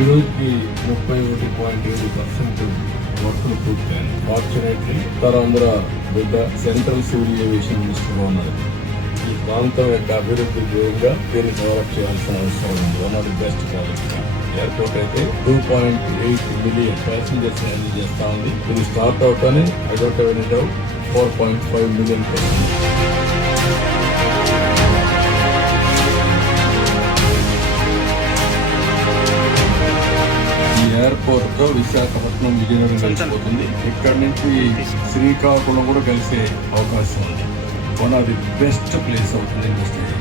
ఈ రోజుకి 31.7% వర్కులు పూర్తయ్యాయి. ఫార్చునేట్లీ ఉత్తరాంధ్ర బిడ్డ సెంట్రల్ సివిల్ ఏవియేషన్ మినిస్టర్గా ఉన్నారు. ఈ ప్రాంతం యొక్క అభివృద్ధి ధ్యేయంగా దీన్ని డెవలప్ చేయాల్సిన అవసరం ఉంది. One of the best project. Airport అయితే 2.8 మిలియన్ ప్యాసింజర్స్ హ్యాండిల్ చేస్తా ఉంది. ఇది స్టార్ట్ అవుతానే I don't have any doubt 4.5 million airport తో విశాఖపట్నం విజయనగరం కలిసిపోతుంది. ఇక్కడ నుంచి శ్రీకాకుళం కూడా కలిసే అవకాశం ఉంది. One of the best place అవుతుంది ఇండస్ట్రియల్.